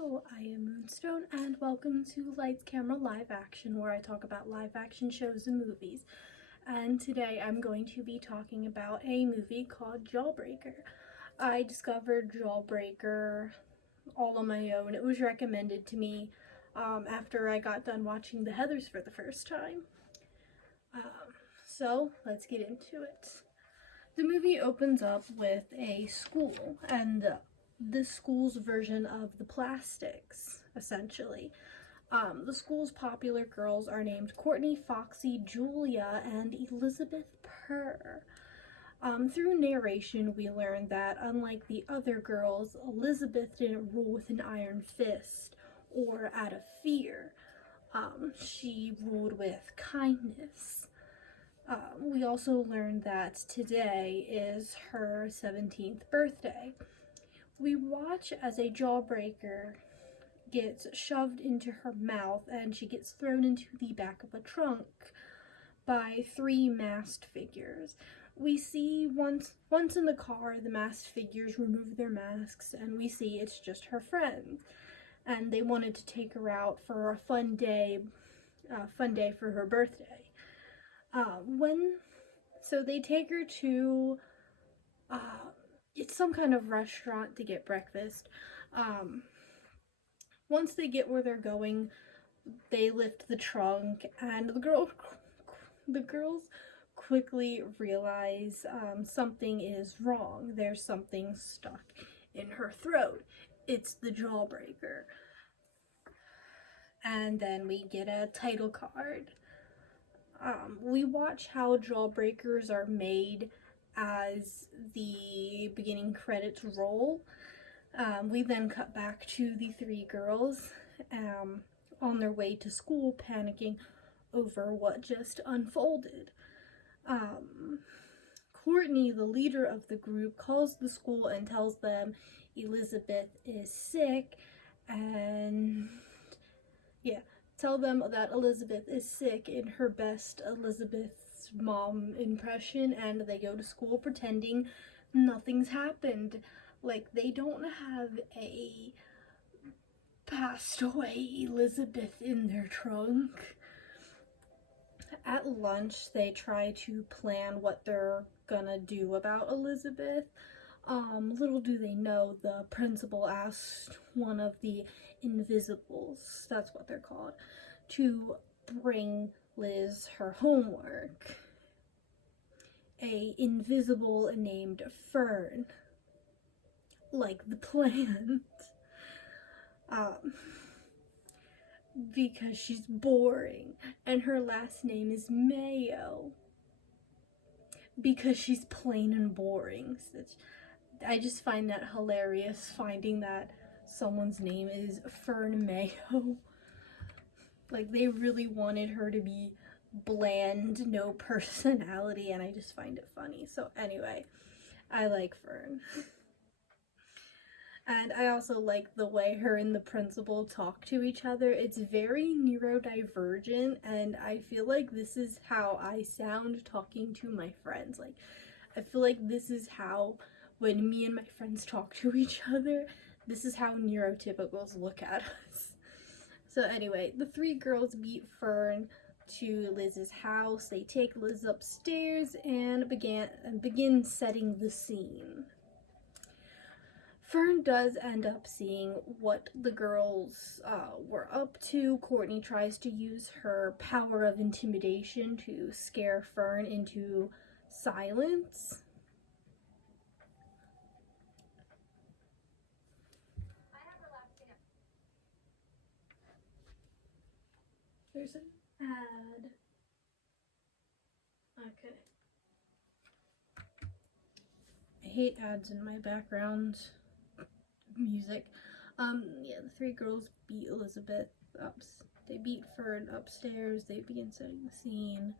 Hello, I am Moonstone and welcome to Lights Camera Live Action, where I talk about live action shows and movies. And today I'm going to be talking about a movie called Jawbreaker. I discovered Jawbreaker all on my own. It was recommended to me after I got done watching The Heathers for the first time. So let's get into it. The movie opens up with a school, and this school's version of the Plastics, essentially. The school's popular girls are named Courtney, Foxy, Julia, and Elizabeth Purr. Through narration, we learn that unlike the other girls, Elizabeth didn't rule with an iron fist or out of fear. She ruled with kindness. We also learned that today is her 17th birthday. We watch as a jawbreaker gets shoved into her mouth and she gets thrown into the back of a trunk by three masked figures. We see once in the car, the masked figures remove their masks and we see it's just her friends. And they wanted to take her out for a fun day for her birthday. So they take her to, it's some kind of restaurant to get breakfast. Once they get where they're going, they lift the trunk, and the girls quickly realize something is wrong. There's something stuck in her throat. It's the jawbreaker. And then we get a title card. We watch how jawbreakers are made as the beginning credits roll. We then cut back to the three girls on their way to school, panicking over what just unfolded. Courtney, the leader of the group, calls the school and tells them Elizabeth is sick, and tell them that Elizabeth is sick in her best Elizabeth's mom impression, and they go to school pretending nothing's happened. Like, they don't have a passed away Elizabeth in their trunk. At lunch, they try to plan what they're gonna do about Elizabeth. Little do they know, the principal asked one of the Invisibles, that's what they're called, to bring Liz her homework. A invisible named Fern, like the plant, because she's boring, and her last name is Mayo, because she's plain and boring. I just find that hilarious, finding that someone's name is Fern Mayo. Like, they really wanted her to be bland, no personality, and I just find it funny. So anyway, I like Fern. And I also like the way her and the principal talk to each other. It's very neurodivergent, and I feel like this is how I sound talking to my friends. Like, I feel like this is how, when me and my friends talk to each other, this is how neurotypicals look at us. So anyway, the three girls beat Fern to Liz's house. They take Liz upstairs and begin setting the scene. Fern does end up seeing what the girls were up to. Courtney tries to use her power of intimidation to scare Fern into silence. There's an ad. Okay. I hate ads in my background music. The three girls beat Elizabeth up. They beat Fern upstairs. They begin setting the scene.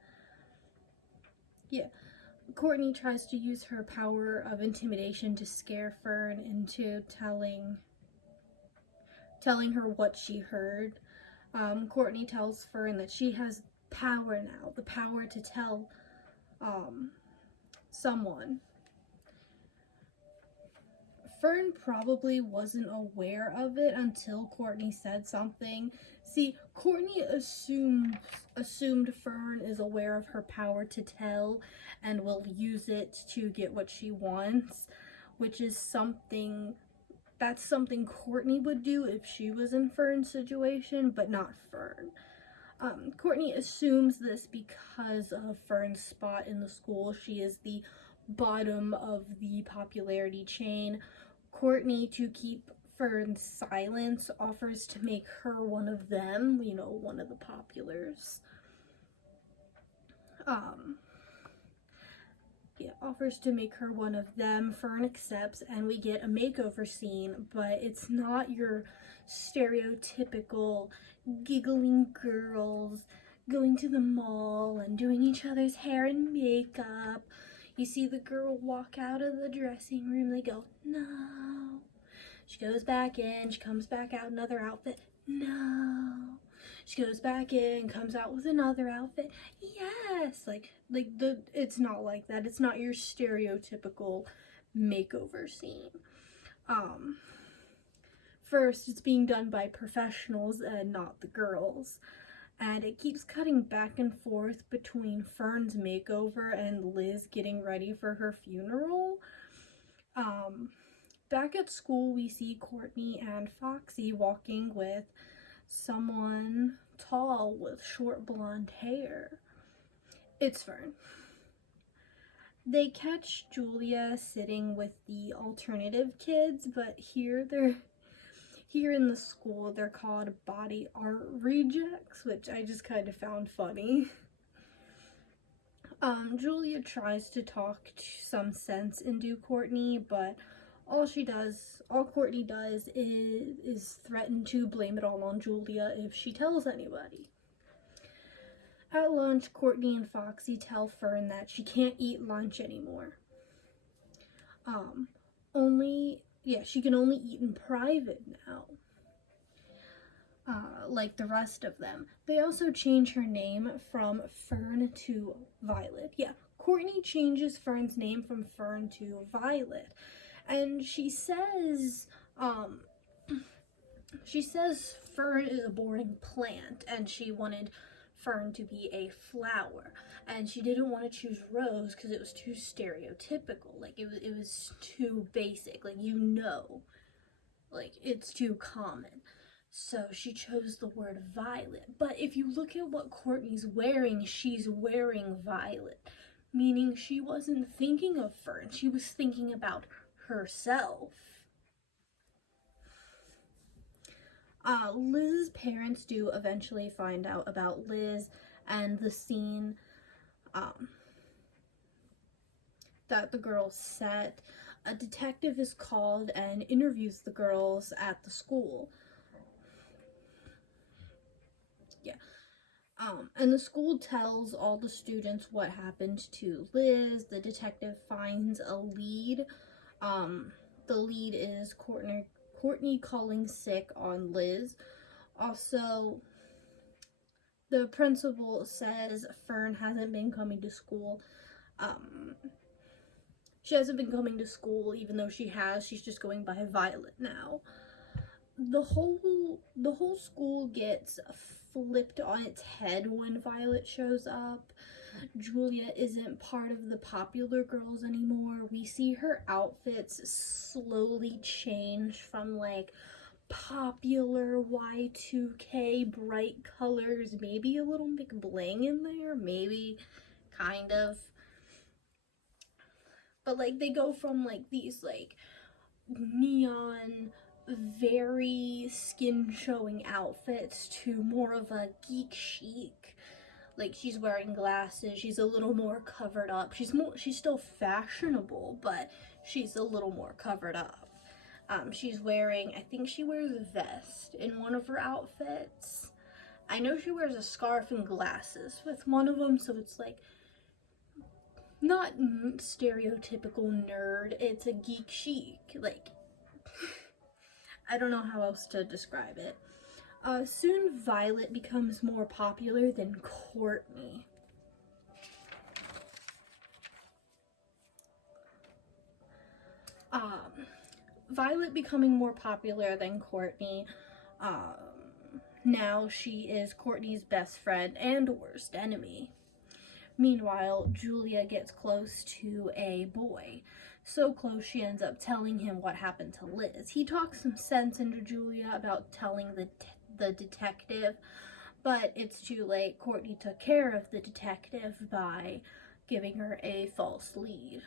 Courtney tries to use her power of intimidation to scare Fern into telling her what she heard. Courtney tells Fern that she has power now, the power to tell someone. Fern probably wasn't aware of it until Courtney said something. See, Courtney assumed Fern is aware of her power to tell and will use it to get what she wants, which is something Courtney would do if she was in Fern's situation, but not Fern. Courtney assumes this because of Fern's spot in the school. She is the bottom of the popularity chain. Courtney, to keep Fern's silence, offers to make her one of them, one of the populars. Offers to make her one of them. Fern accepts, and we get a makeover scene, but it's not your stereotypical giggling girls going to the mall and doing each other's hair and makeup. You see the girl walk out of the dressing room, they go, no. She goes back in, she comes back out, another outfit, no. She goes back in, comes out with another outfit, yes. It's not like that. It's not your stereotypical makeover scene. First, it's being done by professionals and not the girls. And it keeps cutting back and forth between Fern's makeover and Liz getting ready for her funeral. Back at school, we see Courtney and Foxy walking with someone tall with short blonde hair. It's Fern. They catch Julia sitting with the alternative kids, but here in the school, they're called body art rejects, which I just kind of found funny. Julia tries to talk some sense into Courtney, but all Courtney does is threaten to blame it all on Julia if she tells anybody. At lunch, Courtney and Foxy tell Fern that she can't eat lunch anymore. She can only eat in private now. Like the rest of them. They also change her name from Fern to Violet. Yeah, Courtney changes Fern's name from Fern to Violet. And she says Fern is a boring plant and she wanted Fern to be a flower. And she didn't want to choose Rose because it was too stereotypical. Like, it was too basic. It's too common. So she chose the word Violet. But if you look at what Courtney's wearing, she's wearing Violet. Meaning she wasn't thinking of Fern. She was thinking about herself. Liz's parents do eventually find out about Liz and the scene that the girls set. A detective is called and interviews the girls at the school. And the school tells all the students what happened to Liz. The detective finds a lead. The lead is Courtney calling sick on Liz. Also, the principal says Fern hasn't been coming to school. She hasn't been coming to school, even though she has. She's just going by Violet now. The whole school gets flipped on its head when Violet shows up. Julia isn't part of the popular girls anymore. We see her outfits slowly change from popular Y2K bright colors, maybe a little McBling in there, maybe kind of. But they go from these neon, very skin showing outfits to more of a geek chic. She's wearing glasses, she's a little more covered up. She's still fashionable, but she's a little more covered up. She's wearing, I think she wears a vest in one of her outfits. I know she wears a scarf and glasses with one of them, so it's not stereotypical nerd, it's a geek chic. I don't know how else to describe it. Soon Violet becomes more popular than Courtney. Violet becoming more popular than Courtney. Now she is Courtney's best friend and worst enemy. Meanwhile, Julia gets close to a boy. So close she ends up telling him what happened to Liz. He talks some sense into Julia about telling the detective, but it's too late. Courtney took care of the detective by giving her a false lead.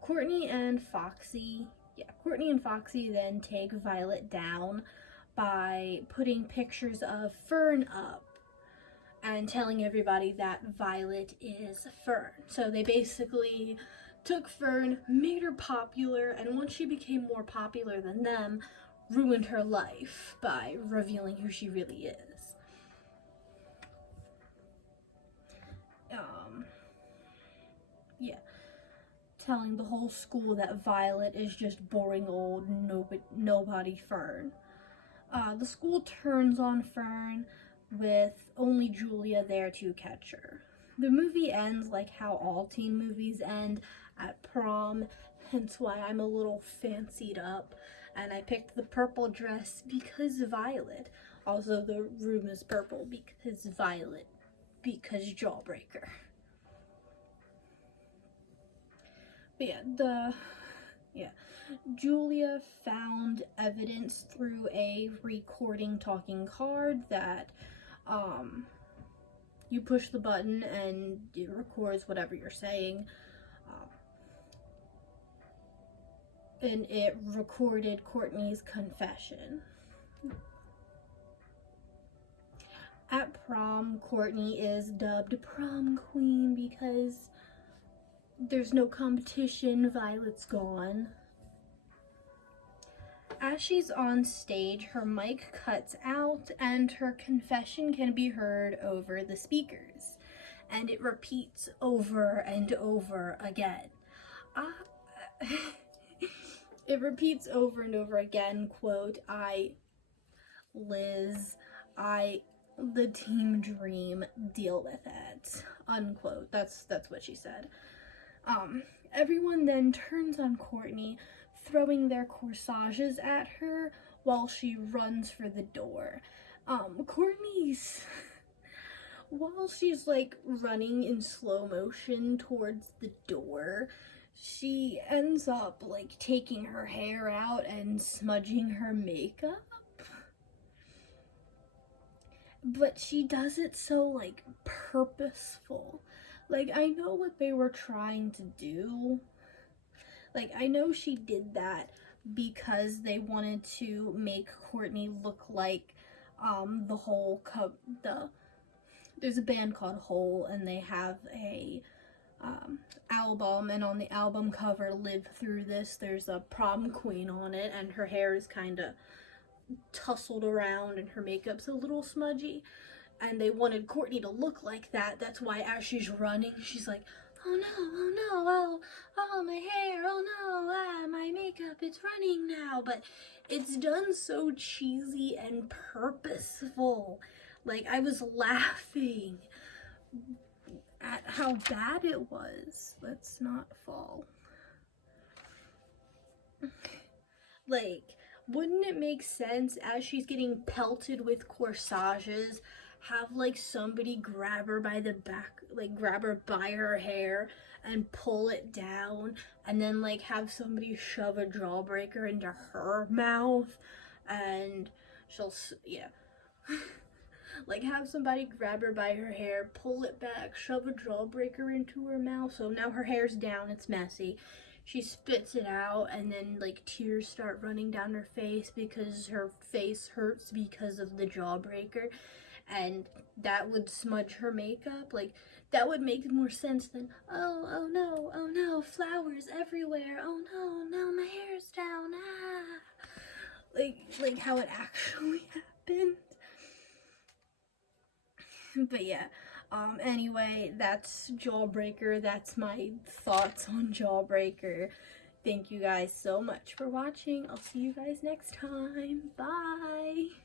Courtney and Foxy then take Violet down by putting pictures of Fern up and telling everybody that Violet is Fern. So they basically took Fern, made her popular, and once she became more popular than them, ruined her life by revealing who she really is. Telling the whole school that Violet is just boring old nobody Fern. The school turns on Fern with only Julia there to catch her. The movie ends like how all teen movies end, at prom, hence why I'm a little fancied up, and I picked the purple dress because Violet. Also, the room is purple because Violet, because jawbreaker. But Julia found evidence through a recording talking card that you push the button and it records whatever you're saying. And it recorded Courtney's confession. At prom, Courtney is dubbed prom queen because there's no competition, Violet's gone. As she's on stage, her mic cuts out and her confession can be heard over the speakers. And it repeats over and over again. It repeats over and over again, quote, Liz, the team dream, deal with it, unquote. That's what she said. Everyone then turns on Courtney, throwing their corsages at her while she runs for the door. Courtney's, while she's like running in slow motion towards the door, she ends up like taking her hair out and smudging her makeup. But she does it so like purposeful. Like, I know what they were trying to do. Like, I know she did that because they wanted to make Courtney look like the Hole there's a band called Hole, and they have a album, and on the album cover, Live Through This, there's a prom queen on it, and her hair is kind of tousled around and her makeup's a little smudgy, and they wanted Courtney to look like that. That's why as she's running, she's like, oh no, oh my hair, oh no, my makeup, it's running now. But it's done so cheesy and purposeful. Like, I was laughing at how bad it was. Let's not fall. Like, wouldn't it make sense as she's getting pelted with corsages, have like somebody grab her by the back, like grab her by her hair and pull it down, and then like have somebody shove a jawbreaker into her mouth, and she'll, like have somebody grab her by her hair, pull it back, shove a jawbreaker into her mouth, so now her hair's down, it's messy. She spits it out, and then like tears start running down her face because her face hurts because of the jawbreaker, and that would smudge her makeup. Like, that would make more sense than, oh no, flowers everywhere, oh no, my hair's down, like how it actually happened. But yeah, anyway, that's Jawbreaker. That's my thoughts on Jawbreaker. Thank you guys so much for watching. I'll see you guys next time. Bye!